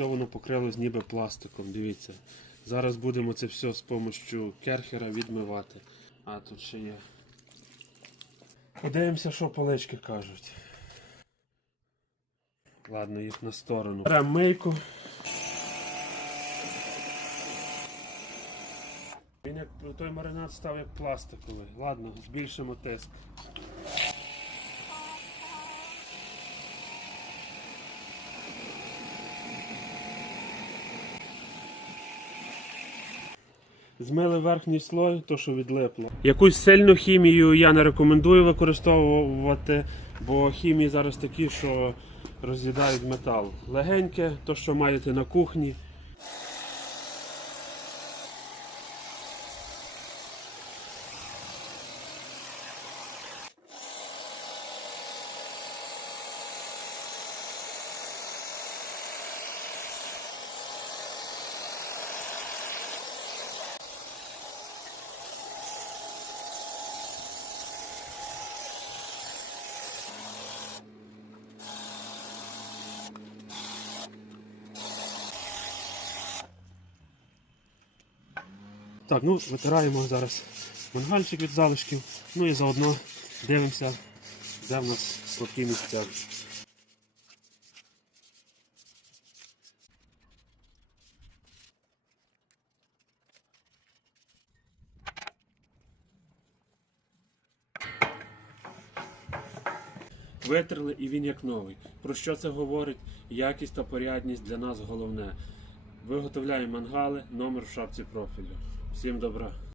все воно покрилось ніби пластиком. Дивіться. Зараз будемо це все з допомогою керхера відмивати. А тут ще є. Подивимося, що полички кажуть. Ладно, їх на сторону. Беремо мийку. Він як той маринад став як пластиковий. Ладно, збільшимо тиск. Змили верхній слой, то що відлипло. Якусь сильну хімію я не рекомендую використовувати, бо хімії зараз такі, що роз'їдають метал. Легеньке, то що маєте на кухні. Так, ну витираємо зараз мангальчик від залишків. Ну і заодно дивимося, де в нас слабкі місця. Витерли і він як новий. Про що це говорить? Якість та порядність для нас головне. Виготовляємо мангали, номер в шапці профілю. Всім добра!